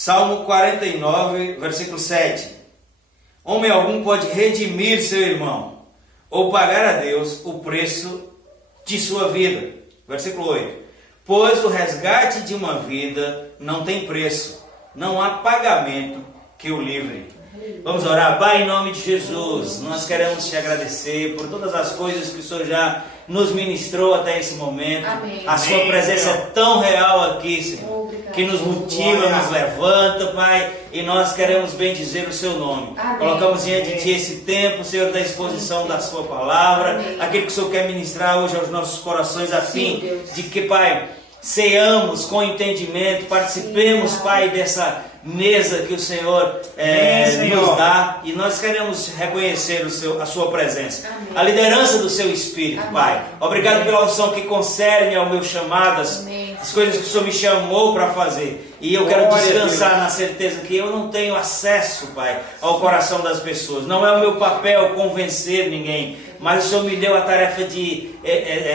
Salmo 49, versículo 7. Homem algum pode redimir seu irmão, ou pagar a Deus o preço de sua vida. Versículo 8. Pois o resgate de uma vida não tem preço, não há pagamento que o livre. Vamos orar. Pai, em nome de Jesus, nós queremos te agradecer por todas as coisas que o Senhor já nos ministrou até esse momento. Amém. A sua presença é tão real aqui, Senhor, que nos motiva, nos levanta, Pai, e nós queremos bendizer o seu nome. Amém. Colocamos diante de ti esse tempo, Senhor, da exposição da sua palavra, Amém. aquilo que o Senhor quer ministrar hoje aos nossos corações, a fim Deus. de que, Pai, ceamos com entendimento, participemos, Sim, Pai, dessa mesa que o Senhor, nos dá, e nós queremos reconhecer a sua presença, Amém. a liderança do seu Espírito. Amém. Pai. Obrigado Amém. pela unção que concerne ao meu chamado, Amém. as coisas que o Senhor me chamou para fazer, e eu quero descansar na certeza que eu não tenho acesso, Pai, ao coração das pessoas. Não é o meu papel convencer ninguém, mas o Senhor me deu a tarefa de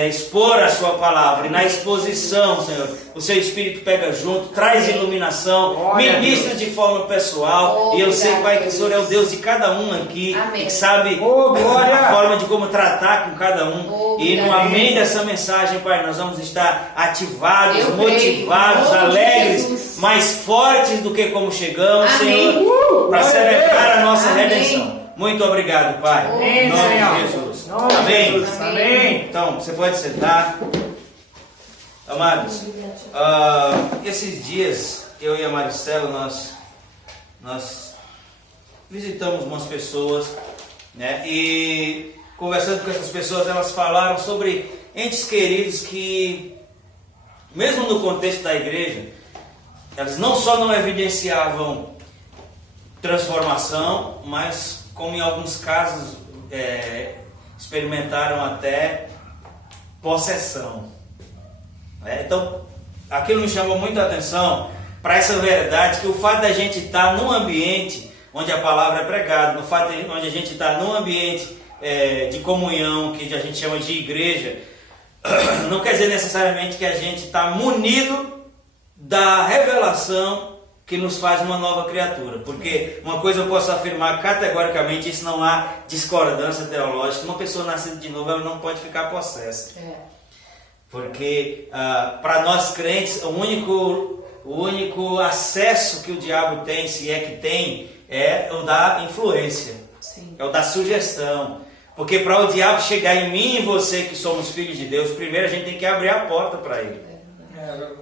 expor a sua palavra, e na exposição, Senhor, o seu Espírito pega junto, traz iluminação, ministra de forma pessoal, e eu sei, Pai, que o Senhor é o Deus de cada um aqui, Amém. e que sabe a forma de como tratar com cada um, e no amém dessa mensagem, Pai, nós vamos estar ativados, Eu creio, motivados, em nome de alegres, Jesus. mais fortes do que como chegamos, Amém. Senhor, para celebrar a nossa Amém. redenção. Muito obrigado, Pai. Amém, Em nome Senhor. de Jesus. Nome de Amém. Jesus. Amém. Então, você pode sentar. Amados, esses dias, eu e a Maricela, nós visitamos umas pessoas, né? E conversando com essas pessoas, elas falaram sobre entes queridos que, mesmo no contexto da igreja, elas não só não evidenciavam transformação, mas como em alguns casos experimentaram até possessão. Então, aquilo me chamou muito a atenção para essa verdade, que o fato da gente estar num ambiente onde a palavra é pregada, no fato de onde a gente está num ambiente de comunhão, que a gente chama de igreja, não quer dizer necessariamente que a gente está munido da revelação que nos faz uma nova criatura. Porque uma coisa eu posso afirmar categoricamente, isso não há discordância teológica: uma pessoa nascida de novo, ela não pode ficar possessa. Porque para nós crentes, o único acesso que o diabo tem, se é que tem, é o da influência. Sim. É o da sugestão. Porque para o diabo chegar em mim e em você, que somos filhos de Deus, primeiro a gente tem que abrir a porta para ele.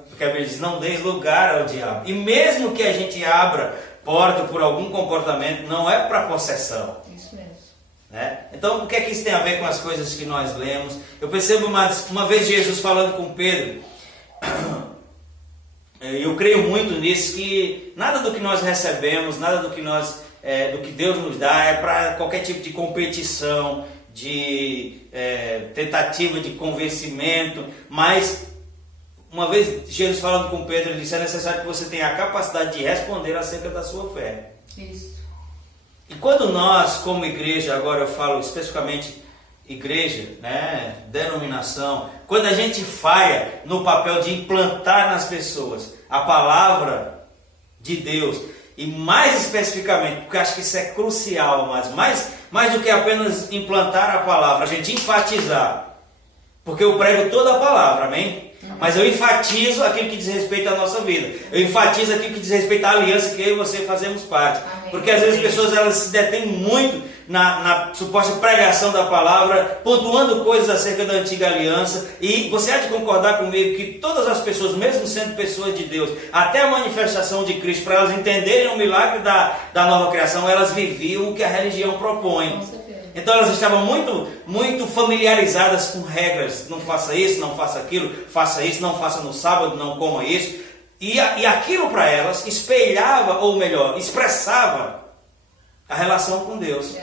Porque a Bíblia diz: não deis lugar ao diabo. E mesmo que a gente abra porta por algum comportamento, não é para possessão. Isso mesmo. Né? Então, o que é que isso tem a ver com as coisas que nós lemos? Eu percebo uma vez Jesus falando com Pedro, eu creio muito nisso, que nada do que nós recebemos, nada do que Deus nos dá é para qualquer tipo de competição, de tentativa de convencimento, mas uma vez Jesus falando com Pedro, ele disse: é necessário que você tenha a capacidade de responder acerca da sua fé. Isso. E quando nós, como igreja, agora eu falo especificamente igreja, né, denominação, quando a gente falha no papel de implantar nas pessoas a palavra de Deus, e mais especificamente, porque eu acho que isso é crucial, mas mais do que apenas implantar a palavra, a gente enfatizar, porque eu prego toda a palavra, amém? Mas eu enfatizo aquilo que diz respeito à nossa vida. Eu enfatizo aquilo que diz respeito à aliança que eu e você fazemos parte. Amém. Porque às vezes as pessoas elas se detêm muito na suposta pregação da palavra, pontuando coisas acerca da antiga aliança. E você há de concordar comigo que todas as pessoas, mesmo sendo pessoas de Deus, até a manifestação de Cristo, para elas entenderem o milagre da nova criação, elas viviam o que a religião propõe. Com certeza. Então elas estavam muito familiarizadas com regras: não faça isso, não faça aquilo, faça isso, não faça no sábado, não coma isso. E aquilo para elas espelhava, ou melhor, expressava a relação com Deus.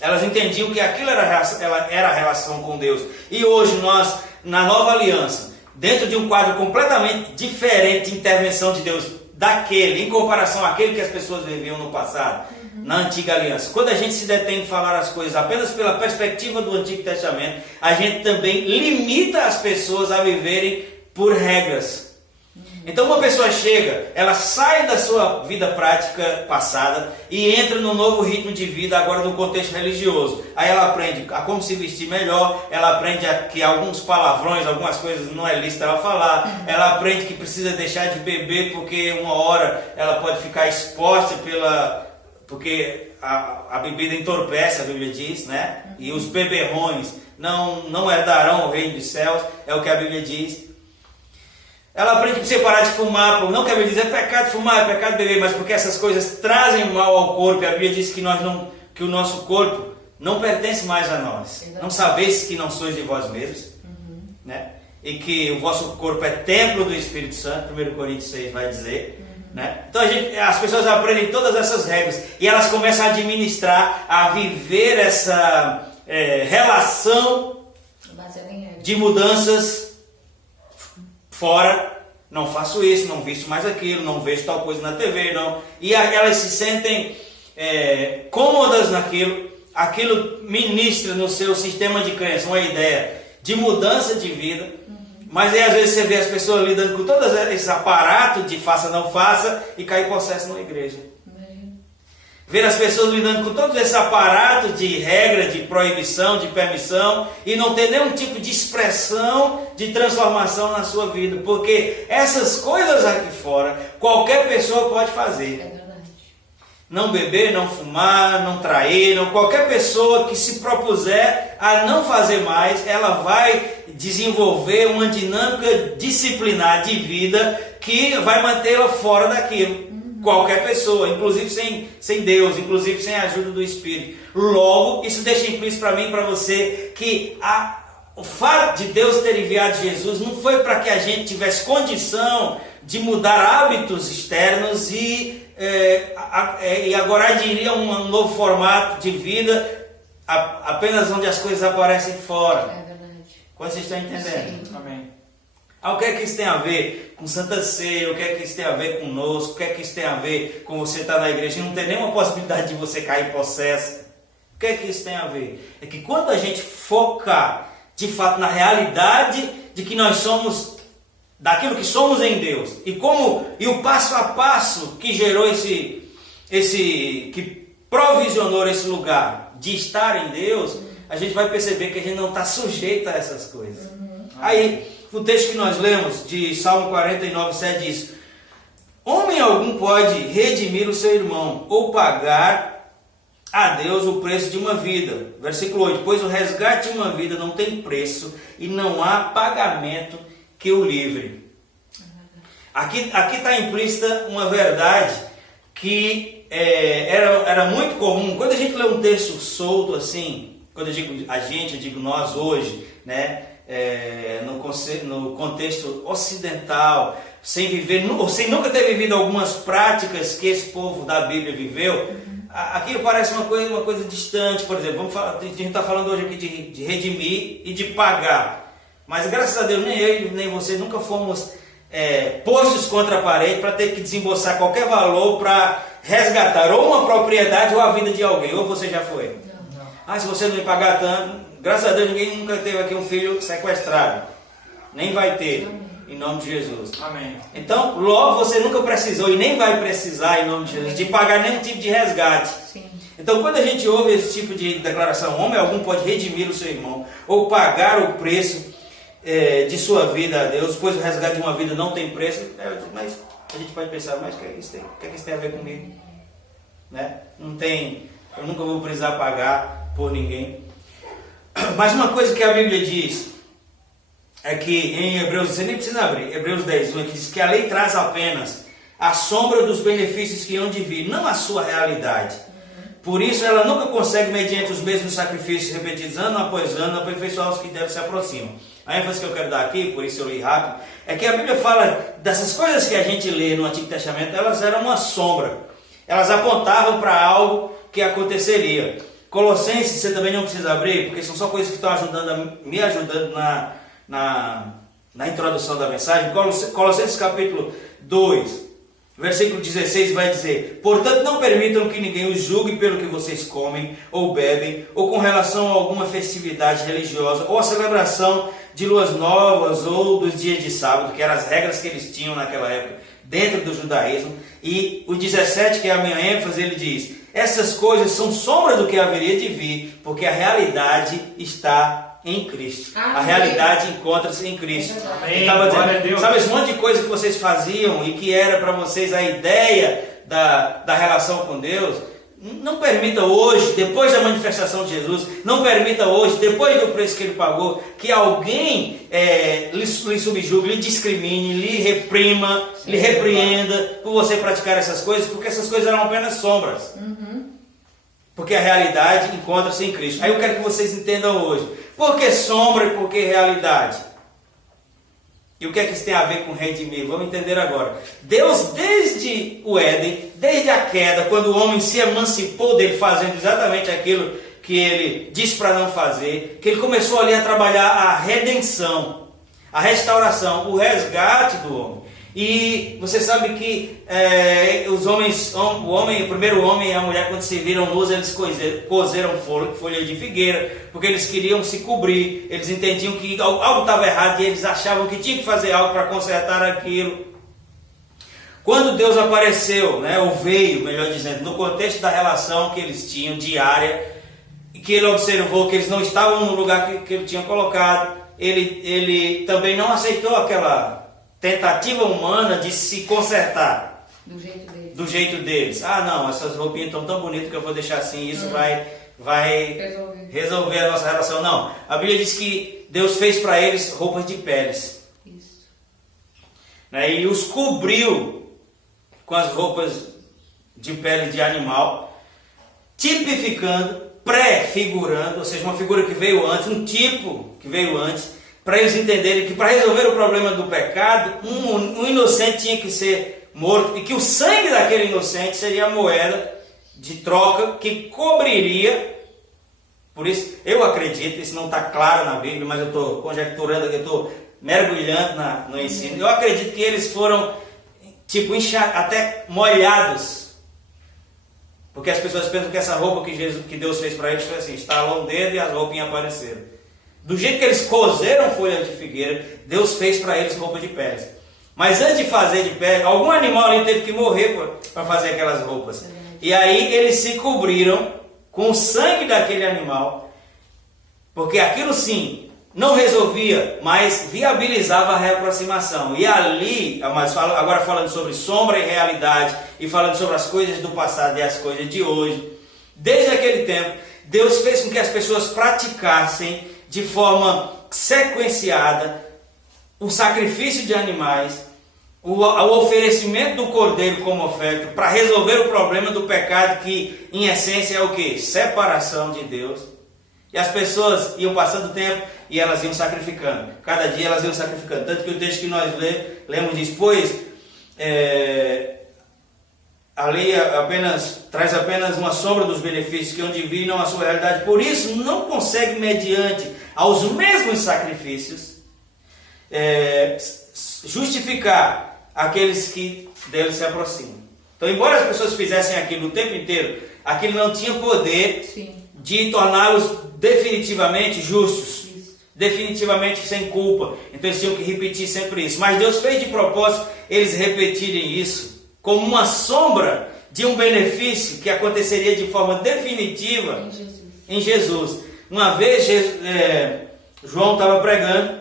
Elas entendiam que aquilo era a relação com Deus. E hoje nós, na nova aliança, dentro de um quadro completamente diferente de intervenção de Deus, daquele, em comparação àquele que as pessoas viviam no passado, na antiga aliança. Quando a gente se detém em falar as coisas apenas pela perspectiva do Antigo Testamento, a gente também limita as pessoas a viverem por regras. Então uma pessoa chega, ela sai da sua vida prática passada e entra num novo ritmo de vida agora no contexto religioso. Aí ela aprende a como se vestir melhor, ela aprende que alguns palavrões, algumas coisas não é lícito ela falar, ela aprende que precisa deixar de beber porque uma hora ela pode ficar exposta porque a bebida entorpece, a Bíblia diz, né? E os beberrões não herdarão o reino dos céus, é o que a Bíblia diz. Ela aprende que precisa parar de fumar, não que a Bíblia diz é pecado fumar, é pecado beber, mas porque essas coisas trazem mal ao corpo. E a Bíblia diz que que o nosso corpo não pertence mais a nós. Exatamente. Não sabeis que não sois de vós mesmos, né? E que o vosso corpo é templo do Espírito Santo, 1 Coríntios 6 vai dizer. Né? Então as pessoas aprendem todas essas regras e elas começam a administrar, a viver essa relação de mudanças fora. Não faço isso, não visto mais aquilo, não vejo tal coisa na TV, não. E elas se sentem cômodas naquilo. Aquilo ministra no seu sistema de crença uma ideia de mudança de vida. Mas aí às vezes você vê as pessoas lidando com todo esse aparato de faça, não faça e cai processo numa igreja. Ver as pessoas lidando com todo esse aparato de regra, de proibição, de permissão e não ter nenhum tipo de expressão de transformação na sua vida. Porque essas coisas aqui fora, qualquer pessoa pode fazer. É verdade. Não beber, não fumar, não trair, qualquer pessoa que se propuser a não fazer mais, ela vai desenvolver uma dinâmica disciplinar de vida que vai mantê-la fora daquilo. Qualquer pessoa, inclusive sem Deus, inclusive sem a ajuda do Espírito. Logo, isso deixa implícito para mim e para você que o fato de Deus ter enviado Jesus não foi para que a gente tivesse condição de mudar hábitos externos e agora adquirir um novo formato de vida apenas onde as coisas aparecem fora. É verdade. Quando vocês estão entendendo? Sim. Amém. O que é que isso tem a ver com Santa Ceia? O que é que isso tem a ver conosco? O que é que isso tem a ver com você estar na igreja e não ter nenhuma possibilidade de você cair em processo? O que é que isso tem a ver? É que quando a gente focar de fato na realidade de que nós somos, daquilo que somos em Deus, e o passo a passo que gerou que provisionou esse lugar de estar em Deus, a gente vai perceber que a gente não está sujeito a essas coisas. Aí, o texto que nós lemos, de Salmo 49, 7, diz: homem algum pode redimir o seu irmão, ou pagar a Deus o preço de uma vida. Versículo 8, pois o resgate de uma vida não tem preço, e não há pagamento que o livre. Aqui está implícita uma verdade que era muito comum. Quando a gente lê um texto solto assim, quando eu digo a gente, eu digo nós hoje, né? No contexto ocidental, sem nunca ter vivido algumas práticas que esse povo da Bíblia viveu, aquilo parece uma coisa distante. Por exemplo, a gente está falando hoje aqui de redimir e de pagar, mas graças a Deus nem eu nem você nunca fomos postos contra a parede para ter que desembolsar qualquer valor para resgatar ou uma propriedade ou a vida de alguém. Ou você já foi? Não. Se você não me pagar tanto, graças a Deus ninguém nunca teve aqui um filho sequestrado. Nem vai ter. Amém. Em nome de Jesus. Amém. Então, logo você nunca precisou e nem vai precisar, em nome de Jesus, de pagar nenhum tipo de resgate. Sim. Então, quando a gente ouve esse tipo de declaração, homem algum pode redimir o seu irmão, ou pagar o preço de sua vida a Deus, pois o resgate de uma vida não tem preço, mas a gente pode pensar, mas o que é que isso tem a ver comigo? Né? Não tem, eu nunca vou precisar pagar por ninguém. Mas uma coisa que a Bíblia diz é que em Hebreus, você nem precisa abrir, Hebreus 10, 1, que diz que a lei traz apenas a sombra dos benefícios que hão de vir, não a sua realidade. Por isso ela nunca consegue, mediante os mesmos sacrifícios repetidos ano após ano, aperfeiçoar os que dela se aproximam. A ênfase que eu quero dar aqui, por isso eu li rápido, é que a Bíblia fala dessas coisas que a gente lê no Antigo Testamento, elas eram uma sombra. Elas apontavam para algo que aconteceria. Colossenses, você também não precisa abrir, porque são só coisas que estão me ajudando na introdução da mensagem. Colossenses capítulo 2, versículo 16 vai dizer: portanto não permitam que ninguém os julgue pelo que vocês comem ou bebem, ou com relação a alguma festividade religiosa, ou a celebração de luas novas ou dos dias de sábado, que eram as regras que eles tinham naquela época, dentro do judaísmo. E o 17, que é a minha ênfase, ele diz: essas coisas são sombras do que haveria de vir, porque a realidade está em Cristo. A realidade encontra-se em Cristo. Ele estava dizendo, sabe esse monte de coisa que vocês faziam e que era para vocês a ideia da relação com Deus? Não permita hoje, depois da manifestação de Jesus, não permita hoje, depois do preço que ele pagou, que alguém lhe subjugue, lhe discrimine, lhe reprima, lhe repreenda por você praticar essas coisas, porque essas coisas eram apenas sombras. Porque a realidade encontra-se em Cristo. Aí eu quero que vocês entendam hoje. Por que sombra e por que realidade? E o que é que isso tem a ver com redimir? Vamos entender agora. Deus, desde o Éden, desde a queda, quando o homem se emancipou dele, fazendo exatamente aquilo que ele disse para não fazer, que ele começou ali a trabalhar a redenção, a restauração, o resgate do homem. E você sabe que o primeiro homem e a mulher, quando se viram nus, eles cozeram folha de figueira, porque eles queriam se cobrir, eles entendiam que algo estava errado e eles achavam que tinha que fazer algo para consertar aquilo. Quando Deus apareceu, ou veio, melhor dizendo, no contexto da relação que eles tinham diária, e que ele observou que eles não estavam no lugar que ele tinha colocado, ele também não aceitou aquela tentativa humana de se consertar do jeito deles. Ah, não, essas roupinhas estão tão bonitas que eu vou deixar assim, isso vai resolver a nossa relação. Não, a Bíblia diz que Deus fez para eles roupas de peles. Isso. E os cobriu com as roupas de pele de animal, tipificando, prefigurando, ou seja, uma figura que veio antes, um tipo que veio antes, para eles entenderem que para resolver o problema do pecado, um inocente tinha que ser morto e que o sangue daquele inocente seria a moeda de troca que cobriria. Por isso, eu acredito, isso não está claro na Bíblia, mas eu estou conjecturando, eu estou mergulhando no ensino. Eu acredito que eles foram até molhados, porque as pessoas pensam que essa roupa que Deus fez para eles foi assim: estalou o dedo e as roupinhas apareceram. Do jeito que eles cozeram folha de figueira, Deus fez para eles roupa de pele. Mas antes de fazer de pele, algum animal ali teve que morrer para fazer aquelas roupas. E aí eles se cobriram com o sangue daquele animal, porque aquilo sim não resolvia, mas viabilizava a reaproximação. E ali, agora falando sobre sombra e realidade, e falando sobre as coisas do passado e as coisas de hoje, desde aquele tempo, Deus fez com que as pessoas praticassem de forma sequenciada o sacrifício de animais, o oferecimento do cordeiro como oferta, para resolver o problema do pecado, que em essência é o quê? Separação de Deus. E as pessoas iam passando o tempo e elas iam sacrificando. Cada dia elas iam sacrificando. Tanto que o texto que nós lemos diz: pois a lei traz apenas uma sombra dos benefícios que onde vir, não a sua realidade. Por isso, não consegue, mediante aos mesmos sacrifícios, justificar aqueles que dele se aproximam. Então, embora as pessoas fizessem aquilo o tempo inteiro, aquilo não tinha poder de torná-los definitivamente justos, definitivamente sem culpa. Então, eles tinham que repetir sempre isso. Mas Deus fez de propósito eles repetirem isso como uma sombra de um benefício que aconteceria de forma definitiva em Jesus. Uma vez João estava pregando,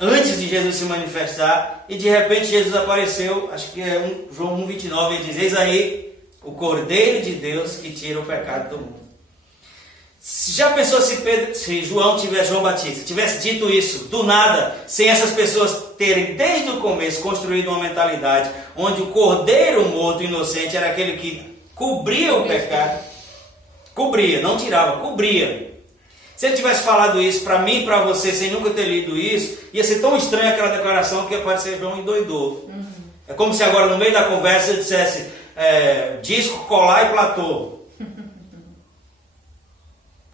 antes de Jesus se manifestar, e de repente Jesus apareceu, acho que é João 1,29, ele diz: eis aí o Cordeiro de Deus que tira o pecado do mundo. Já pensou se João Batista tivesse dito isso do nada, sem essas pessoas terem desde o começo construído uma mentalidade onde o cordeiro morto inocente era aquele que cobria o pecado, cobria, não tirava, cobria. Se ele tivesse falado isso para mim e para você sem nunca ter lido isso, ia ser tão estranha aquela declaração que ia parecer João endoidou. É como se agora no meio da conversa eu dissesse disco, colar e platô.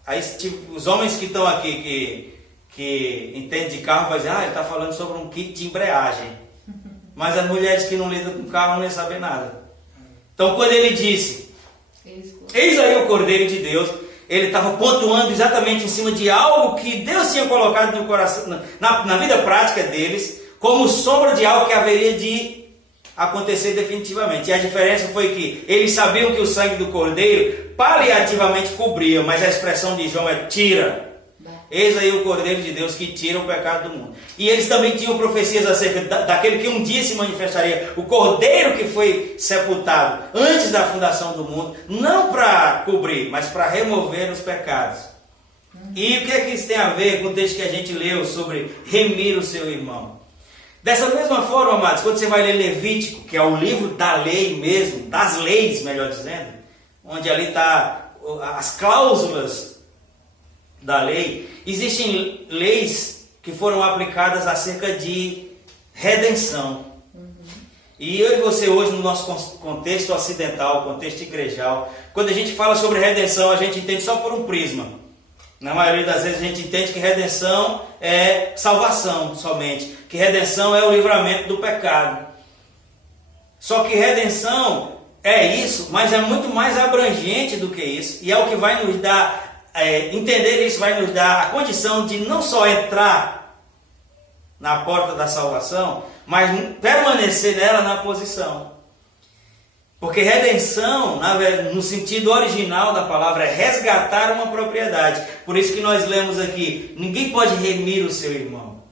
Aí os homens que estão aqui, que entendem de carro, vão dizer: ele está falando sobre um kit de embreagem. Mas as mulheres que não lidam com carro não iam saber nada. Então, quando ele disse: eis aí o Cordeiro de Deus, ele estava pontuando exatamente em cima de algo que Deus tinha colocado no coração, na vida prática deles, como sombra de algo que haveria de acontecer definitivamente. E a diferença foi que eles sabiam que o sangue do cordeiro paliativamente cobria, mas a expressão de João é tira. Eis aí o Cordeiro de Deus que tira o pecado do mundo. E eles também tinham profecias acerca daquele que um dia se manifestaria, o Cordeiro que foi sepultado antes da fundação do mundo, não para cobrir, mas para remover os pecados. E o que é que isso tem a ver com o texto que a gente leu sobre remir o seu irmão? Dessa mesma forma, amados, quando você vai ler Levítico, que é o livro da lei mesmo, das leis, melhor dizendo, onde ali está as cláusulas da lei, existem leis que foram aplicadas acerca de redenção. E eu e você hoje, no nosso contexto ocidental, contexto igrejal, quando a gente fala sobre redenção, a gente entende só por um prisma. Na maioria das vezes a gente entende que redenção é salvação somente, que redenção é o livramento do pecado. Só que redenção é isso, mas é muito mais abrangente do que isso, e é o que vai nos dar, entender isso vai nos dar a condição de não só entrar na porta da salvação, mas permanecer nela na posição. Porque redenção, no sentido original da palavra, é resgatar uma propriedade. Por isso que nós lemos aqui, ninguém pode remir o seu irmão.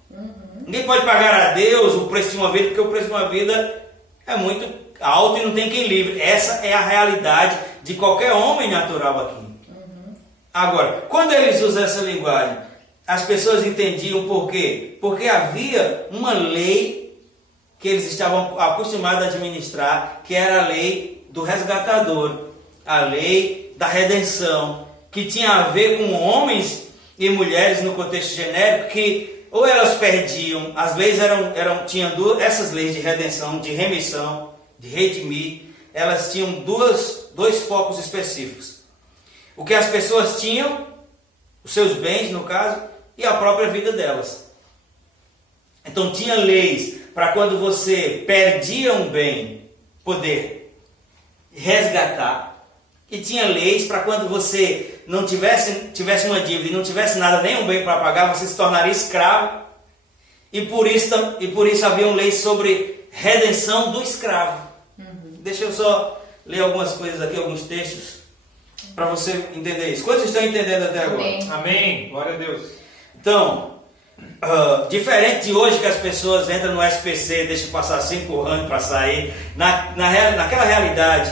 Ninguém pode pagar a Deus o preço de uma vida, porque o preço de uma vida é muito alto e não tem quem livre. Essa é a realidade de qualquer homem natural aqui. Agora, quando eles usam essa linguagem, as pessoas entendiam por quê? Porque havia uma lei que eles estavam acostumados a administrar, que era a lei do resgatador, a lei da redenção, que tinha a ver com homens e mulheres no contexto genérico, que ou elas perdiam, as leis tinham essas leis de redenção, de remissão, de redimir, elas tinham dois focos específicos. O que as pessoas tinham, os seus bens no caso, e a própria vida delas. Então tinha leis para quando você perdia um bem, poder resgatar. E tinha leis para quando você não tivesse uma dívida e não tivesse nada, nenhum bem para pagar, você se tornaria escravo. E por isso haviam leis sobre redenção do escravo. Deixa eu só ler algumas coisas aqui, alguns textos, para você entender isso. Quantos estão entendendo até agora? Amém. Glória a Deus. Então, diferente de hoje que as pessoas entram no SPC, deixam passar 5 anos para sair, naquela realidade,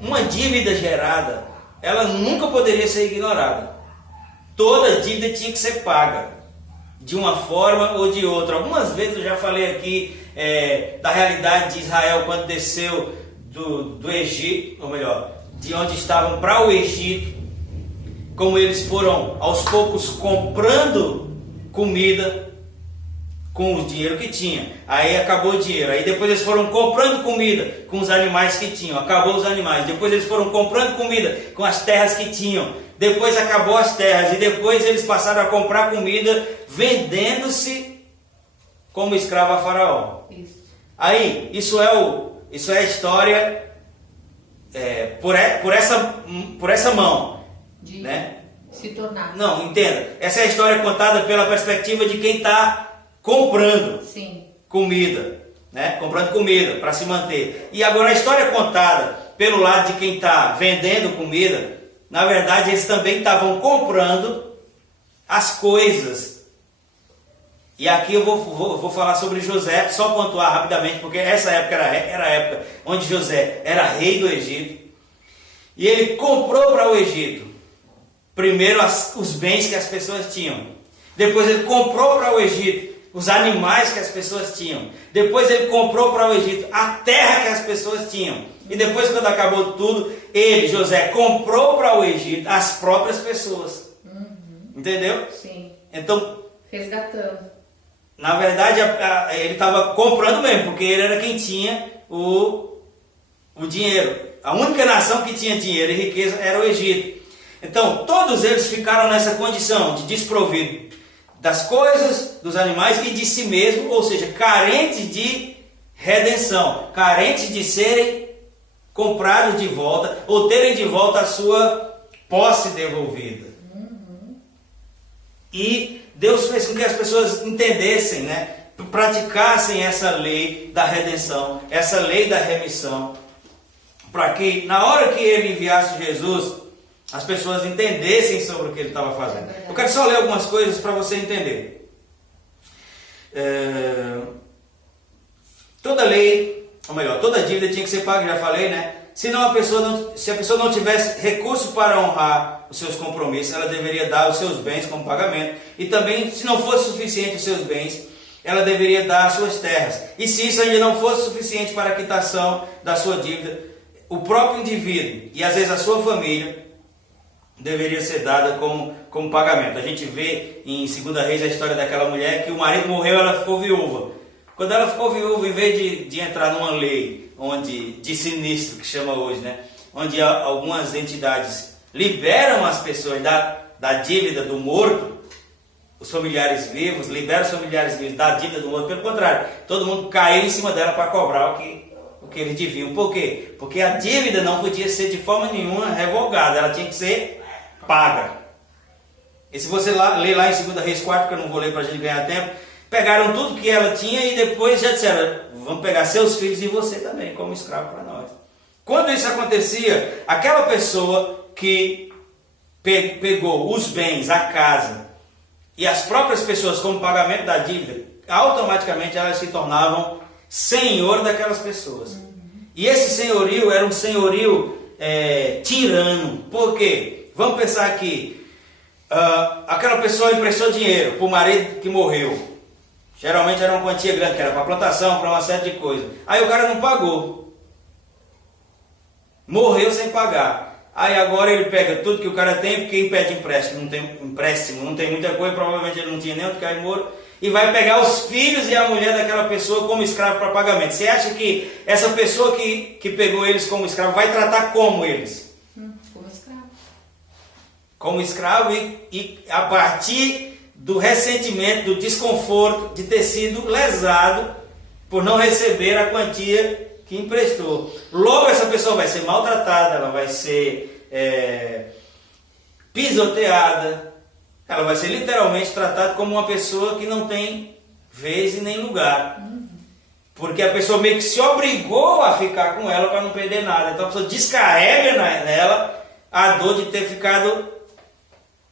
uma dívida gerada, ela nunca poderia ser ignorada. Toda dívida tinha que ser paga, de uma forma ou de outra. Algumas vezes eu já falei aqui da realidade de Israel quando desceu do Egito, ou melhor, de onde estavam para o Egito, como eles foram aos poucos comprando comida com o dinheiro que tinha. Aí acabou o dinheiro. Aí depois eles foram comprando comida com os animais que tinham. Acabou os animais. Depois eles foram comprando comida com as terras que tinham. Depois acabou as terras. E depois eles passaram a comprar comida vendendo-se como escravo a Faraó. Isso. Aí, isso é a história por essa mão. De né? se tornar. Não, entenda. Essa é a história contada pela perspectiva de quem está comprando comida, né? Comprando comida para se manter. E agora a história contada pelo lado de quem está vendendo comida, na verdade eles também estavam comprando as coisas. E aqui eu vou falar sobre José, só pontuar rapidamente, porque essa época era a época onde José era rei do Egito. E ele comprou para o Egito, primeiro os bens que as pessoas tinham. Depois ele comprou para o Egito os animais que as pessoas tinham. Depois ele comprou para o Egito a terra que as pessoas tinham. E depois, quando acabou tudo, José, comprou para o Egito as próprias pessoas. Entendeu? Sim. Então, resgatando. Na verdade, ele estava comprando mesmo, porque ele era quem tinha o dinheiro. A única nação que tinha dinheiro e riqueza era o Egito. Então, todos eles ficaram nessa condição de desprovido das coisas, dos animais e de si mesmo, ou seja, carentes de redenção, carentes de serem comprados de volta ou terem de volta a sua posse devolvida. E Deus fez com que as pessoas entendessem, né? Praticassem essa lei da redenção, essa lei da remissão, para que na hora que ele enviasse Jesus, as pessoas entendessem sobre o que ele estava fazendo. Eu quero só ler algumas coisas para você entender. Toda lei, ou melhor, toda dívida tinha que ser paga, já falei, né? Se a pessoa não tivesse recurso para honrar os seus compromissos, ela deveria dar os seus bens como pagamento. E também, se não fosse suficiente os seus bens, ela deveria dar as suas terras. E se isso ainda não fosse suficiente para a quitação da sua dívida, o próprio indivíduo e às vezes a sua família deveria ser dada como pagamento. A gente vê em 2 Reis a história daquela mulher que o marido morreu e ela ficou viúva. Quando ela ficou viúva, em vez de entrar numa lei de sinistro, que chama hoje, né? Onde algumas entidades liberam as pessoas da dívida do morto, os familiares vivos, liberam os familiares vivos da dívida do morto. Pelo contrário, todo mundo caiu em cima dela para cobrar o que eles deviam. Por quê? Porque a dívida não podia ser de forma nenhuma revogada, ela tinha que ser paga. E se você ler lá em 2 Reis 4, que eu não vou ler para a gente ganhar tempo, pegaram tudo que ela tinha e depois já disseram, vamos pegar seus filhos e você também, como escravo para nós. Quando isso acontecia, aquela pessoa que pegou os bens, a casa e as próprias pessoas como pagamento da dívida, automaticamente elas se tornavam senhor daquelas pessoas. E esse senhorio era um senhorio tirano. Por quê? Vamos pensar aqui, aquela pessoa emprestou dinheiro para o marido que morreu. Geralmente era uma quantia grande, que era para plantação, para uma série de coisas. Aí o cara não pagou. Morreu sem pagar. Aí agora ele pega tudo que o cara tem, porque quem pede empréstimo não tem muita coisa, provavelmente ele não tinha nem onde cair morto, e vai pegar os filhos e a mulher daquela pessoa como escravo para pagamento. Você acha que essa pessoa que pegou eles como escravo vai tratar como eles? Como escravo. Como escravo e a partir do ressentimento, do desconforto de ter sido lesado por não receber a quantia que emprestou. Logo essa pessoa vai ser maltratada, ela vai ser pisoteada, ela vai ser literalmente tratada como uma pessoa que não tem vez e nem lugar. Porque a pessoa meio que se obrigou a ficar com ela para não perder nada. Então a pessoa descarrega nela a dor de ter ficado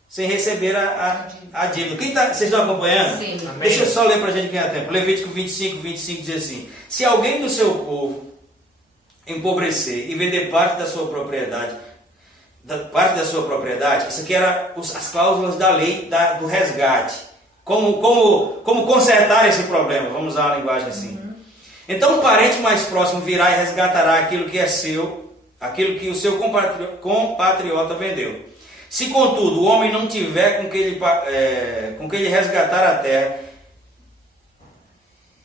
sem receber a dívida. Vocês estão acompanhando? Sim. Deixa eu só ler para a gente ganhar tempo. Levítico 25 diz assim: se alguém do seu povo empobrecer e vender parte da sua propriedade, isso aqui era as cláusulas da lei do resgate. Como consertar esse problema? Vamos usar uma linguagem assim. Então um parente mais próximo virá e resgatará aquilo que é seu, aquilo que o seu compatriota vendeu. Se, contudo, o homem não tiver com que ele resgatar a terra,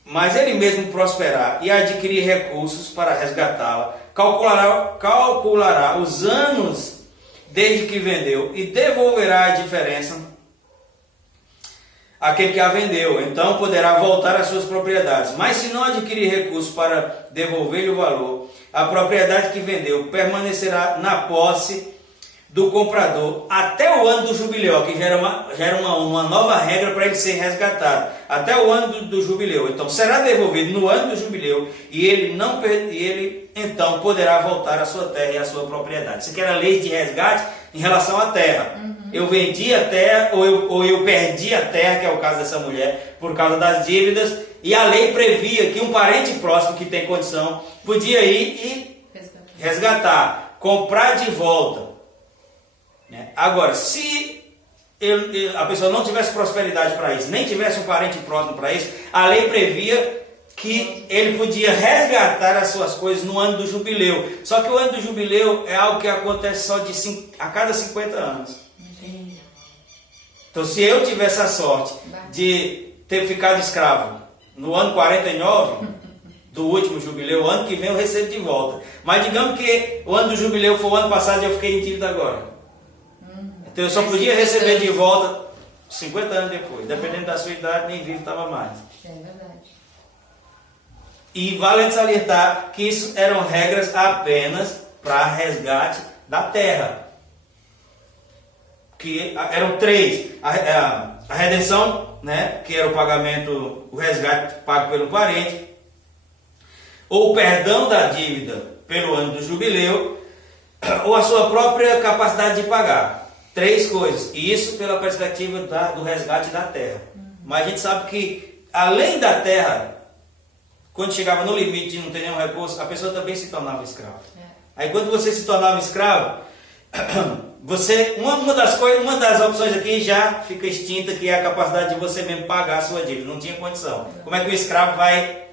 mas ele mesmo prosperar e adquirir recursos para resgatá-la, calculará os anos desde que vendeu e devolverá a diferença àquele que a vendeu. Então poderá voltar às suas propriedades. Mas se não adquirir recursos para devolver-lhe o valor, a propriedade que vendeu permanecerá na posse do comprador até o ano do jubileu, que já era uma nova regra para ele ser resgatado, até o ano do jubileu. Então será devolvido no ano do jubileu e ele então poderá voltar à sua terra e à sua propriedade. Isso aqui era a lei de resgate em relação à terra. Eu vendi a terra ou eu perdi a terra, que é o caso dessa mulher, por causa das dívidas, e a lei previa que um parente próximo que tem condição podia ir e resgatar, comprar de volta. Agora, se a pessoa não tivesse prosperidade para isso, nem tivesse um parente próximo para isso, a lei previa que ele podia resgatar as suas coisas no ano do jubileu. Só que o ano do jubileu é algo que acontece só a cada 50 anos. Então, se eu tivesse a sorte de ter ficado escravo no ano 49 do último jubileu, o ano que vem eu recebo de volta. Mas digamos que o ano do jubileu foi o ano passado e eu fiquei em dívida agora. Então eu só podia receber de volta 50 anos depois. Dependendo da sua idade, nem vivo estava mais. É verdade. E vale salientar que isso eram regras apenas para resgate da terra. que eram três: a redenção, né, que era o pagamento, o resgate pago pelo parente, ou o perdão da dívida pelo ano do jubileu, ou a sua própria capacidade de pagar. Três coisas. E isso pela perspectiva do resgate da terra. Mas a gente sabe que, além da terra, quando chegava no limite de não ter nenhum recurso, a pessoa também se tornava escravo. Aí quando você se tornava escravo, uma das opções aqui já fica extinta, que é a capacidade de você mesmo pagar a sua dívida. Não tinha condição. Como é que o escravo vai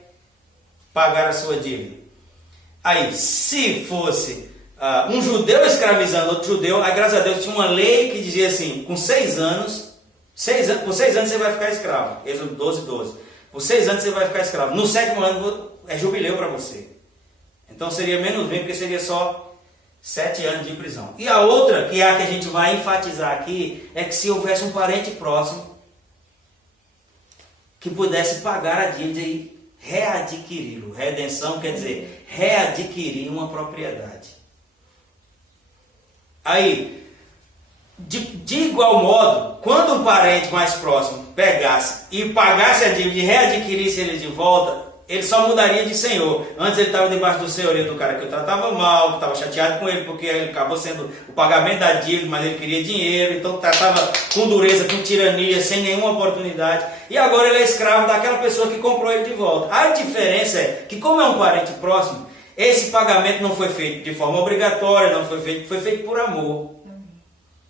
pagar a sua dívida? Aí, se fosse um judeu escravizando outro judeu, aí graças a Deus tinha uma lei que dizia assim: com 6 anos, por 6 anos você vai ficar escravo. Êxodo 12:12. Por 6 anos você vai ficar escravo. No 7º ano é jubileu para você. Então seria menos bem, porque seria só 7 anos de prisão. E a outra, que é a que a gente vai enfatizar aqui, é que se houvesse um parente próximo que pudesse pagar a dívida e readquiri-lo. Redenção quer dizer readquirir uma propriedade. Aí, de igual modo, quando um parente mais próximo pegasse e pagasse a dívida e readquirisse ele de volta, ele só mudaria de senhor. Antes ele estava debaixo do senhorio do cara que o tratava mal, que estava chateado com ele, porque ele acabou sendo o pagamento da dívida, mas ele queria dinheiro, então tratava com dureza, com tirania, sem nenhuma oportunidade. E agora ele é escravo daquela pessoa que comprou ele de volta. A diferença é que, como é um parente próximo, esse pagamento não foi feito de forma obrigatória, foi feito por amor.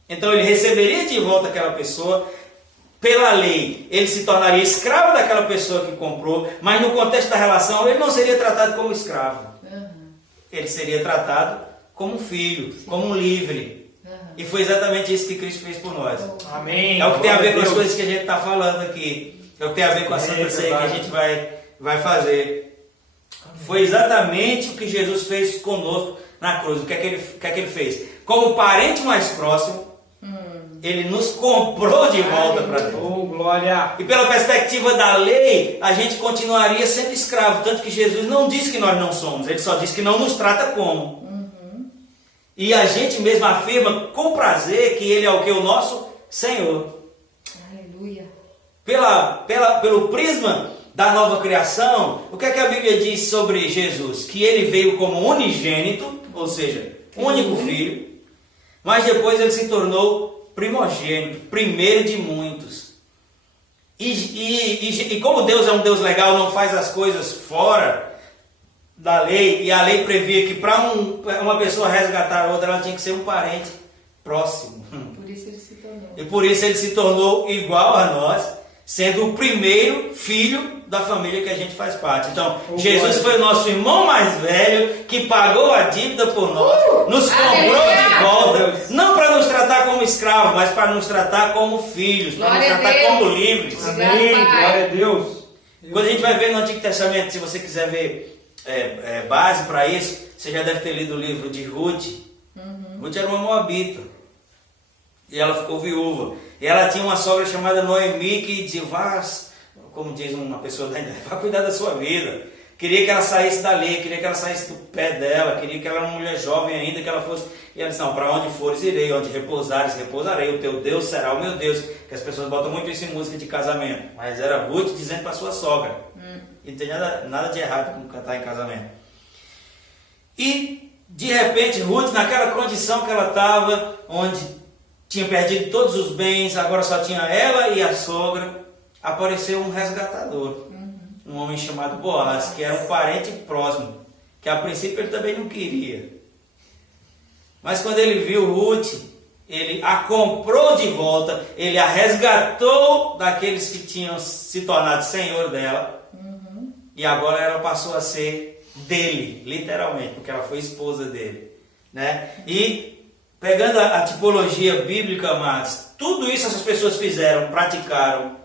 Então ele receberia de volta aquela pessoa. Pela lei, ele se tornaria escravo daquela pessoa que comprou, mas no contexto da relação, ele não seria tratado como escravo. Ele seria tratado como um filho, como um livre. E foi exatamente isso que Cristo fez por nós. Amém. É o que tem a ver com as coisas que a gente está falando aqui. É o que tem a ver com a Santa Ceia que a gente vai fazer. Foi exatamente o que Jesus fez conosco na cruz. O que é que ele fez? Como parente mais próximo, ele nos comprou de volta para Deus. Oh, glória! E pela perspectiva da lei, a gente continuaria sendo escravo. Tanto que Jesus não disse que nós não somos. Ele só disse que não nos trata como. E a gente mesmo afirma com prazer que Ele é o que? O nosso Senhor. Aleluia. Pelo prisma da nova criação, o que é que a Bíblia diz sobre Jesus? Que Ele veio como unigênito, ou seja, único filho. Mas depois Ele se tornou primogênito, primeiro de muitos. E como Deus é um Deus legal, não faz as coisas fora da lei, e a lei previa que para uma pessoa resgatar a outra, ela tinha que ser um parente próximo. Por isso ele se tornou. E por isso ele se tornou igual a nós, sendo o primeiro filho da família que a gente faz parte. Então, Jesus foi o nosso irmão mais velho, que pagou a dívida por nós, nos comprou de volta, não para nos tratar como escravos, mas para nos tratar como filhos, para nos tratar como livres. Amém. Glória a Deus. Quando a gente vai ver no Antigo Testamento, se você quiser ver base para isso, você já deve ter lido o livro de Ruth. Ruth era uma moabita. E ela ficou viúva. E ela tinha uma sogra chamada Noemi que dizia: como diz uma pessoa da idade, vá cuidar da sua vida. Queria que ela saísse da lei, queria que ela saísse do pé dela, queria que ela era uma mulher jovem ainda, que ela fosse. E ela disse: não, para onde fores irei, onde repousares, repousarei, o teu Deus será o meu Deus. Que as pessoas botam muito isso em música de casamento. Mas era Ruth dizendo para sua sogra. E não tem nada de errado com cantar em casamento. E, de repente, Ruth, naquela condição que ela estava, onde tinha perdido todos os bens, agora só tinha ela e a sogra, apareceu um resgatador. Um homem chamado Boaz, que era um parente próximo, que a princípio ele também não queria. Mas quando ele viu Ruth, ele a comprou de volta, ele a resgatou daqueles que tinham se tornado senhor dela, e agora ela passou a ser dele, literalmente, porque ela foi esposa dele, né? E pegando a tipologia bíblica, amados, tudo isso essas pessoas fizeram, praticaram.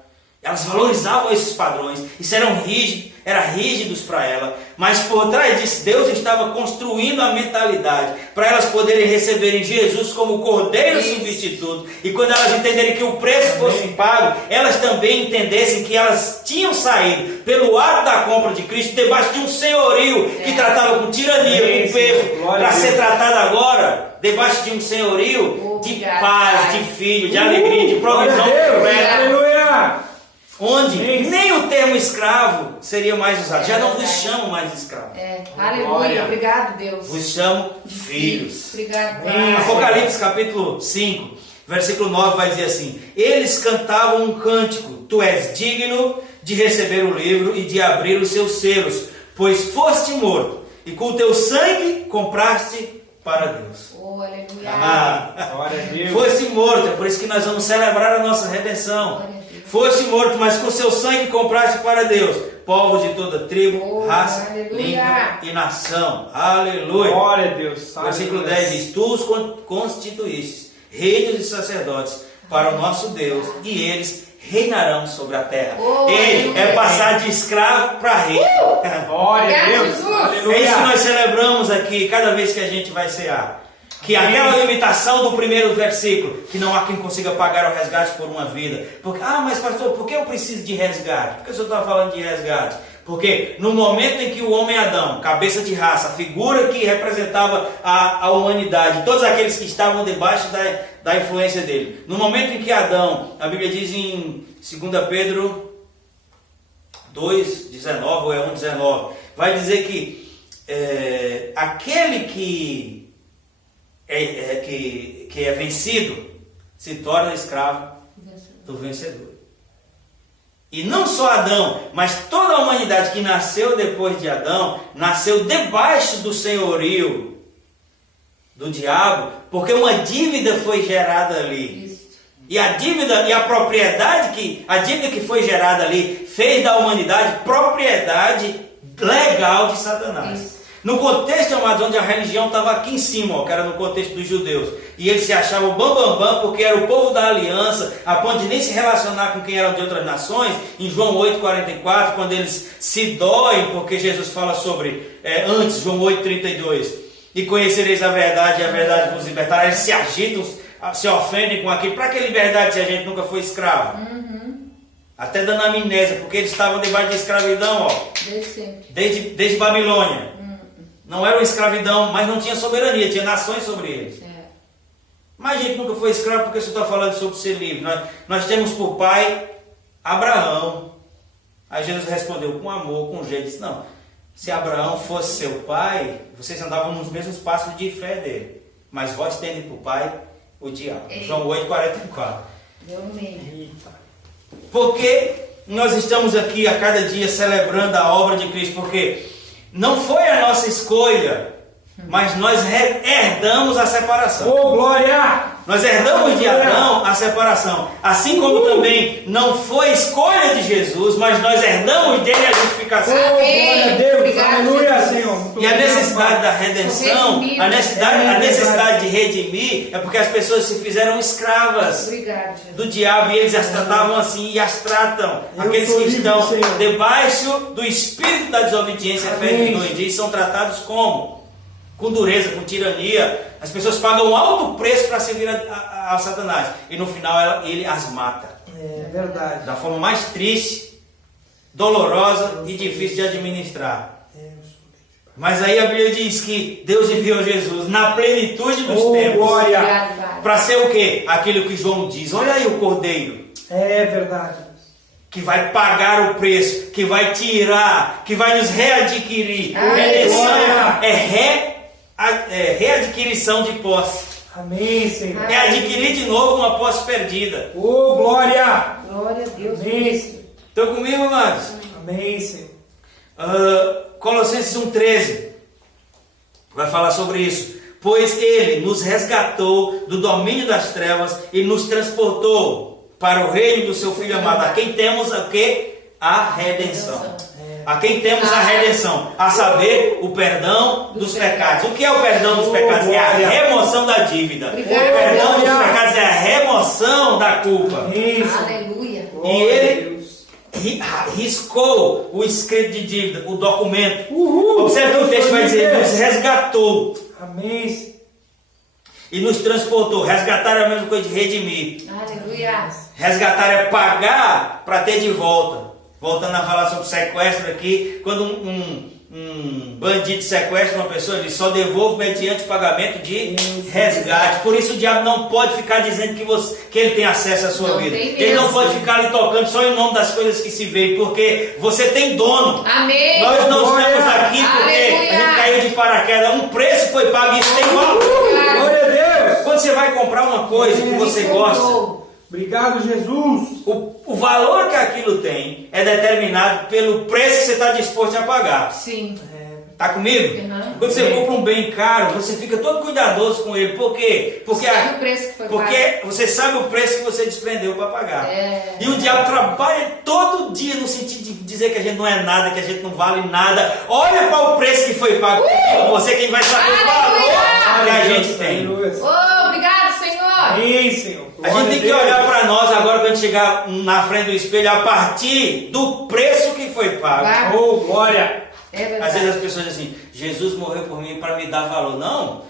Elas valorizavam esses padrões, isso era rígidos para ela, mas por trás disso Deus estava construindo a mentalidade para elas poderem receberem Jesus como Cordeiro substituto, e quando elas entenderem que o preço fosse pago, elas também entendessem que elas tinham saído pelo ato da compra de Cristo debaixo de um senhorio que tratava com tirania, com peso, para ser tratado agora debaixo de um senhorio de Obrigado, paz, Pai. de filho, de alegria, de Glória provisão a Deus. completa. Aleluia. Onde Sim. nem o termo escravo seria mais usado. Já não vos verdade. chamo mais de escravo. Aleluia. Glória. Obrigado, Deus. Vos chamo filhos. Obrigado, Amém. Pai. Apocalipse capítulo 5, versículo 9 vai dizer assim: eles cantavam um cântico: tu és digno de receber o livro e de abrir os seus selos, pois foste morto, e com o teu sangue compraste para Deus. Oh, aleluia. Glória a Deus. Foste morto, é por isso que nós vamos celebrar a nossa redenção. Glória a Deus. Foste morto, mas com seu sangue compraste para Deus povos de toda tribo, Oh, raça, aleluia. língua e nação. Aleluia. Glória a Deus. Versículo Aleluia. 10 diz: tu os constituístes reinos e sacerdotes para o nosso Deus, e eles reinarão sobre a terra. Oh, Ei, aleluia. é passar de escravo para rei. Glória a Deus. Jesus. Aleluia. É isso que nós celebramos aqui cada vez que a gente vai cear. Que aquela limitação do primeiro versículo, que não há quem consiga pagar o resgate por uma vida. Porque, mas pastor, por que eu preciso de resgate? Por que o senhor está falando de resgate? Porque no momento em que o homem Adão, cabeça de raça, a figura que representava a humanidade, todos aqueles que estavam debaixo da influência dele, no momento em que Adão, a Bíblia diz em 2 Pedro 2,19 ou 1,19, vai dizer que aquele que é vencido se torna escravo do vencedor. E não só Adão, mas toda a humanidade que nasceu depois de Adão, nasceu debaixo do senhorio do diabo, porque uma dívida foi gerada ali. Isso. E a dívida e a propriedade a dívida que foi gerada ali fez da humanidade propriedade legal de Satanás. Isso. No contexto, amados, onde a religião estava aqui em cima, ó, que era no contexto dos judeus, e eles se achavam bambambam porque era o povo da aliança, a ponto de nem se relacionar com quem eram de outras nações, em João 8,44, quando eles se doem, porque Jesus fala sobre, antes, João 8,32, e conhecereis a verdade e a verdade vos libertará. Eles se agitam, se ofendem com aquilo. Para que liberdade se a gente nunca foi escravo? Até dando amnésia, porque eles estavam debaixo de escravidão, ó, Desde sempre. desde Babilônia. Não era uma escravidão, mas não tinha soberania, tinha nações sobre eles. Mas a gente nunca foi escravo, porque você está falando sobre ser livre. Nós temos por pai Abraão. Aí Jesus respondeu com amor, com jeito, disse: não, se Abraão fosse seu pai, vocês andavam nos mesmos passos de fé dele. Mas vós tende por pai o diabo. João 8,44. Deu no meio. Eita. Porque nós estamos aqui a cada dia celebrando a obra de Cristo, porque não foi a nossa escolha, mas nós herdamos a separação. Oh, glória. Nós herdamos de Adão a separação. Assim como também não foi escolha de Jesus, mas nós herdamos dele a Oh, justificação. glória a Deus. Obrigado, Aleluia, Jesus. Senhor. Muito E a obrigado, necessidade Pai. da redenção, a necessidade de redimir, é porque as pessoas se fizeram escravas Obrigado, Jesus. do diabo, e eles as tratavam assim e as tratam. Eu Aqueles sou que livre, estão Senhor. debaixo do espírito da desobediência, a fé Amém. hoje em dia, são tratados como? Com dureza, com tirania. As pessoas pagam um alto preço para servir a Satanás, e no final ele as mata É verdade. da forma mais triste, dolorosa e difícil de administrar. Mas aí a Bíblia diz que Deus enviou Jesus na plenitude dos Oh, tempos. glória. Obrigado, Pai. Para ser o quê? Aquilo que João diz. Olha aí o Cordeiro, É verdade. que vai pagar o preço, que vai tirar, que vai nos readquirir. Redenção é readquirição de posse. Amém, Senhor. É adquirir de novo uma posse perdida. Oh, glória. Glória a Deus. Amém. Estão comigo, amados? Amém, Senhor. Colossenses 1,13 vai falar sobre isso. Pois ele nos resgatou do domínio das trevas e nos transportou para o reino do seu Filho amado, a quem temos o quê? A redenção. A quem temos a redenção, a saber, o perdão dos pecados. O que é o perdão dos pecados? É a remoção da dívida. O perdão dos pecados é a remoção da culpa. Amém, Senhor. Aleluia. E ele riscou o escrito de dívida, o documento. Observe que o texto vai dizer: nos resgatou Amém, Senhor. e nos transportou. Resgatar é a mesma coisa de redimir. Aleluia. Resgatar é pagar para ter de volta. Voltando a falar sobre sequestro aqui, quando bandido sequestra uma pessoa, ele só devolve mediante pagamento de resgate. Por isso o diabo não pode ficar dizendo que ele tem acesso à sua Não vida. tem Ele não mesmo. pode ficar ali tocando só em nome das coisas que se veem, porque você tem dono. Amém. Nós não Glória. estamos aqui porque Aleluia. a gente caiu de paraquedas. Um preço foi pago e isso tem valor. Glória a Deus. Quando você vai comprar uma coisa que você gosta, Obrigado, Jesus. o valor que aquilo tem é determinado pelo preço que você está disposto a pagar. Sim. Está comigo? Uhum. Quando você compra um bem caro, você fica todo cuidadoso com ele. Por quê? Porque, Sabe o preço que foi porque você sabe o preço que você desprendeu para pagar. É. E o diabo trabalha todo dia no sentido de dizer que a gente não é nada, que a gente não vale nada. Olha para o preço que foi pago. Você quem vai saber o valor que a gente tem. Oh, obrigado, Senhor. Amém, Senhor. A gente tem que olhar para nós agora quando a gente chegar na frente do espelho a partir do preço que foi pago. Vai. Oh, glória. É verdade. Às vezes as pessoas dizem assim, Jesus morreu por mim para me dar valor. Não,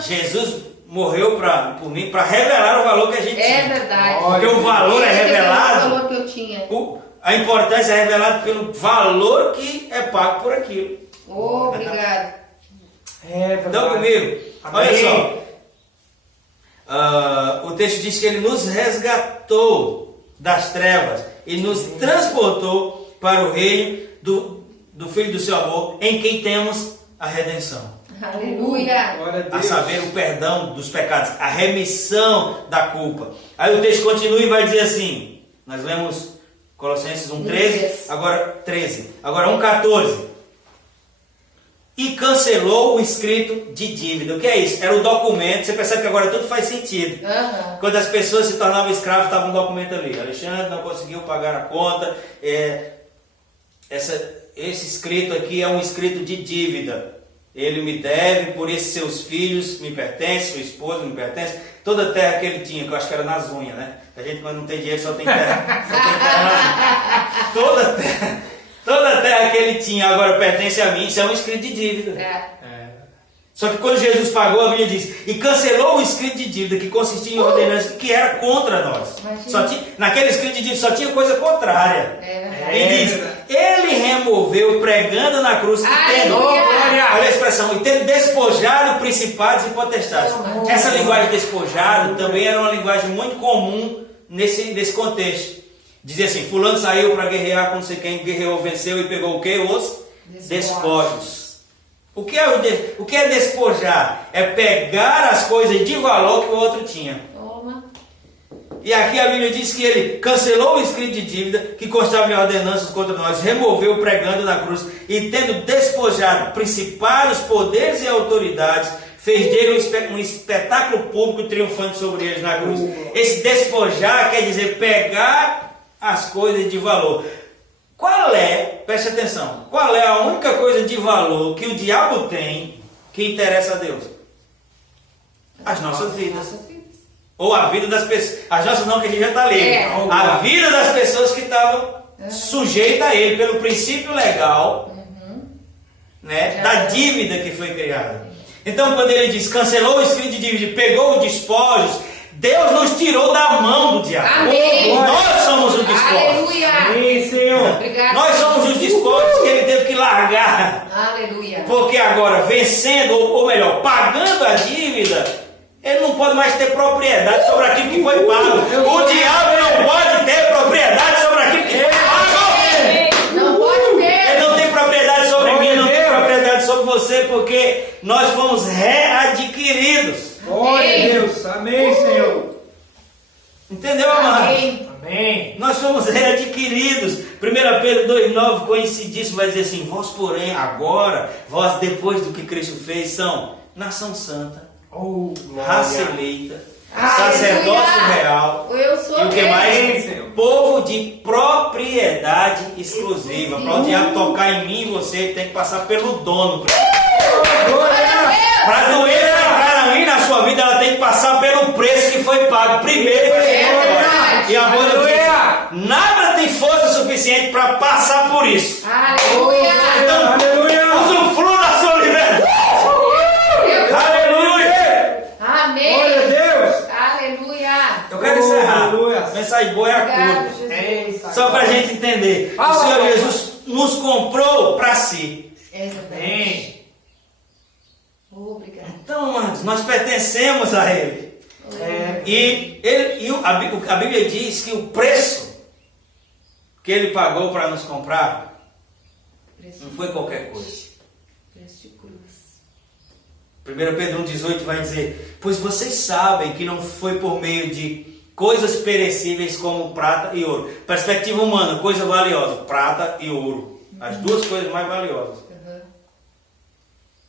Jesus morreu por mim para revelar o valor que a gente É tinha. verdade. Porque o valor é Ele revelou revelado, o valor que eu tinha. a importância é revelada pelo valor que é pago por aquilo. Oh, obrigado. É verdade. Então comigo, olha Amém. só. O texto diz que ele nos resgatou das trevas e nos transportou para o reino do Filho do seu amor, em quem temos a redenção. Aleluia. Glória a A Deus. saber, o perdão dos pecados, a remissão da culpa. Aí o texto continua e vai dizer assim, nós lemos Colossenses 1,13, agora 13, agora 1,14. E cancelou o escrito de dívida. O que é isso? Era o documento. Você percebe que agora tudo faz sentido. Aham. Quando as pessoas se tornavam escravos, estava um documento ali. Alexandre não conseguiu pagar a conta. Esse escrito aqui é um escrito de dívida. Ele me deve, por esses seus filhos me pertence, sua esposa me pertence. Toda a terra que ele tinha, que eu acho que era nas unhas, né? A gente quando não tem dinheiro só tem terra. Só tem terra nas unhas. Toda a terra que ele tinha agora pertence a mim. Isso é um escrito de dívida. É. Só que quando Jesus pagou, a Bíblia diz, e cancelou o escrito de dívida que consistia em ordenança que era contra nós. Imagina. Naquele escrito de dívida só tinha coisa contrária. É verdade. E diz, ele removeu pregando na cruz e tendo, Aleluia. olha a expressão, e tendo despojado principados e potestades. Oh, Essa Deus. linguagem despojado também era uma linguagem muito comum nesse contexto. Dizia assim, fulano saiu para guerrear com não sei quem, guerreou, venceu e pegou o que? Os despojos. O que é despojar? É pegar as coisas de valor que o outro tinha. Toma. E aqui a Bíblia diz que ele cancelou o escrito de dívida que constava em ordenanças contra nós, removeu pregando na cruz e tendo despojado principados, poderes e autoridades, fez dele um espetáculo público triunfante sobre eles na cruz. Esse despojar quer dizer pegar as coisas de valor. Preste atenção, qual é a única coisa de valor que o diabo tem que interessa a Deus? As nossas vidas. Nossas vidas. Ou a vida das pessoas. As nossas não, que a gente já está livre. É. A vida das pessoas que estavam sujeitas a ele, pelo princípio legal, né, da dívida que foi criada. Então, quando ele diz, cancelou o escrito de dívida, pegou os despojos, Deus nos tirou da mão do diabo. Amém. Nós somos os despojos. Aleluia. Amém, Senhor. Obrigado. Nós somos os despojos que ele teve que largar. Aleluia. Porque agora, vencendo, ou melhor, pagando a dívida, ele não pode mais ter propriedade sobre aquilo que foi pago. O diabo não pode ter propriedade sobre aquilo que foi pago. Não pode ter. Ele não tem propriedade sobre Glória mim, não a tem Deus. propriedade sobre você, porque nós fomos readquiridos. Glória a Deus. Amém, Senhor. Entendeu, amado? Amém. Amém. Nós fomos readquiridos. 1 Pedro 2,9, conhecidíssimo, vai dizer assim, vós porém agora, vós depois do que Cristo fez, são nação santa, Oh, raça glória. eleita, Aleluia. sacerdócio real, Eu sou e o que dele. mais? Senhor. Povo de propriedade exclusiva. Para o diabo tocar em mim e você, ele tem que passar pelo dono. Glória. Para a doença entrar na minha e na sua vida, ela tem que passar pelo preço que foi pago. Primeiro que chegou verdade. E a Bíblia Aleluia. diz, nada tem força suficiente para passar por isso. Aleluia. Então, Aleluia. usufrua da sua liberdade. Aleluia. Glória a Amém. Deus. Aleluia. Eu quero encerrar. Aleluia. Mensagem boa é a Obrigado, curta. Jesus. Só para a gente entender. O Senhor Jesus nos comprou para si. És verdade. Amém. Obrigado. Então, amados, nós pertencemos a Ele. A Bíblia diz que o preço que Ele pagou para nos comprar não foi qualquer coisa. Preço de cruz. 1 Pedro 1,18 vai dizer: pois vocês sabem que não foi por meio de coisas perecíveis como prata e ouro. Perspectiva humana, coisa valiosa, prata e ouro. As duas coisas mais valiosas.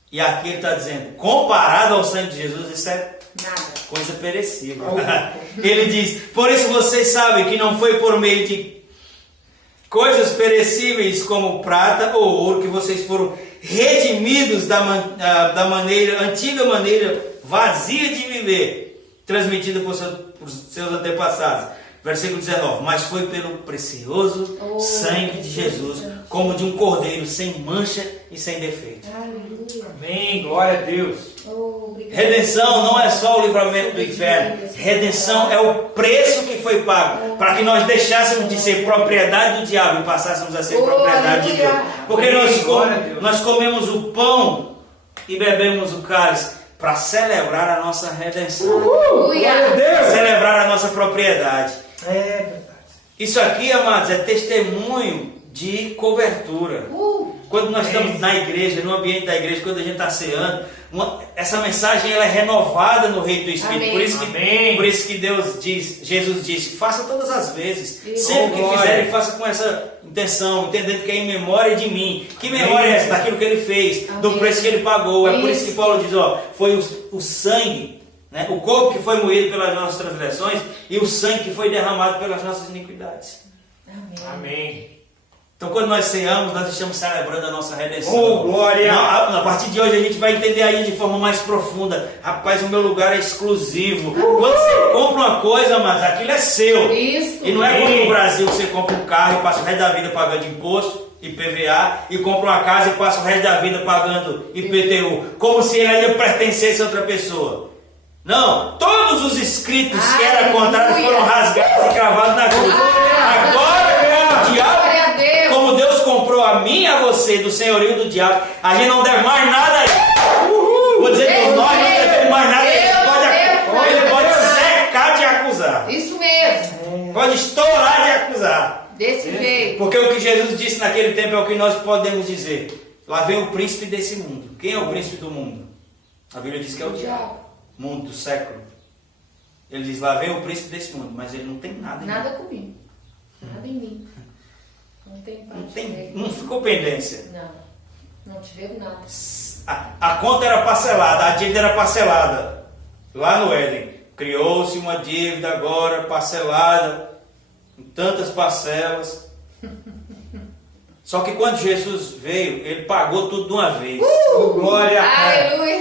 E aqui ele está dizendo, comparado ao sangue de Jesus, isso é Nada. coisa perecível. Ele diz, por isso vocês sabem que não foi por meio de coisas perecíveis como prata ou ouro que vocês foram redimidos da antiga maneira vazia de viver, transmitida por seus antepassados. Versículo 19, mas foi pelo precioso sangue de Jesus, como de um cordeiro sem mancha e sem defeito. Aleluia. Amém. Glória a Deus. Obrigado. Redenção não é só o livramento do inferno. Redenção é o preço que foi pago para que nós deixássemos de ser propriedade do diabo e passássemos a ser propriedade de Deus. Porque nós comemos o pão e bebemos o cálice para celebrar a nossa redenção. Aleluia. Deus. Celebrar a nossa propriedade. É verdade. Isso aqui, amados, é testemunho de cobertura. Quando nós estamos na igreja, no ambiente da igreja, quando a gente está ceando, essa mensagem ela é renovada no Reino do Espírito. Amém. Por isso que Deus diz, Jesus disse, faça todas as vezes. Isso. Sempre que fizerem, faça com essa intenção, entendendo que é em memória de mim. Que memória é essa? Daquilo que ele fez, do Amém. preço que ele pagou. É por isso que Isso. Paulo diz, foi o sangue, né? O corpo que foi moído pelas nossas transgressões e o sangue que foi derramado pelas nossas iniquidades. Amém. Amém. Então, quando nós ceamos, nós estamos celebrando a nossa redenção. Oh, glória! A partir de hoje, a gente vai entender aí de forma mais profunda. Rapaz, o meu lugar é exclusivo. Quando você compra uma coisa, mas aquilo é seu. Isso. E não é como no Brasil que você compra um carro e passa o resto da vida pagando imposto, IPVA, e compra uma casa e passa o resto da vida pagando IPTU. Como se ele ainda pertencesse a outra pessoa. Não, todos os escritos que eram contrários foram rasgados e cravados na cruz. Agora, o diabo, Glória a Deus. como Deus comprou a mim e a você do senhorio do diabo, a gente não deve mais nada a ele. Vou dizer que nós não devemos mais nada a ele. Ele pode secar de acusar. Isso mesmo. Pode estourar de acusar. Desse jeito. Porque o que Jesus disse naquele tempo é o que nós podemos dizer. Lá vem o príncipe desse mundo. Quem é o príncipe do mundo? A Bíblia diz que é o diabo. Mundo do século. Ele diz, lá vem o príncipe desse mundo, mas ele não tem nada em Nada comigo. Nada em mim. Não tem parte mim. dele. Não ficou pendência. Não. Não te devo nada. A conta era parcelada, a dívida era parcelada. Lá no Éden. Criou-se uma dívida agora parcelada, em tantas parcelas. Só que quando Jesus veio, ele pagou tudo de uma vez. Oh, glória! Aleluia.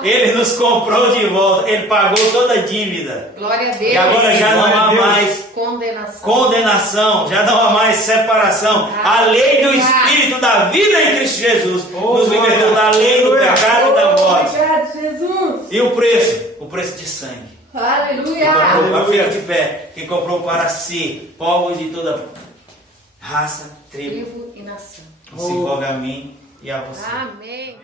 Ele nos comprou de volta, ele pagou toda a dívida. Glória a Deus. E agora já não há mais Condenação. condenação, já não há mais separação. A lei do Espírito da vida em Cristo Jesus nos libertou da lei do pecado e da morte. Obrigado, Jesus. E o preço de sangue. Aleluia. Fica de pé, que comprou para si povos de toda raça, tribo, Tribo e nação. que se envolve a mim e a você. Amém.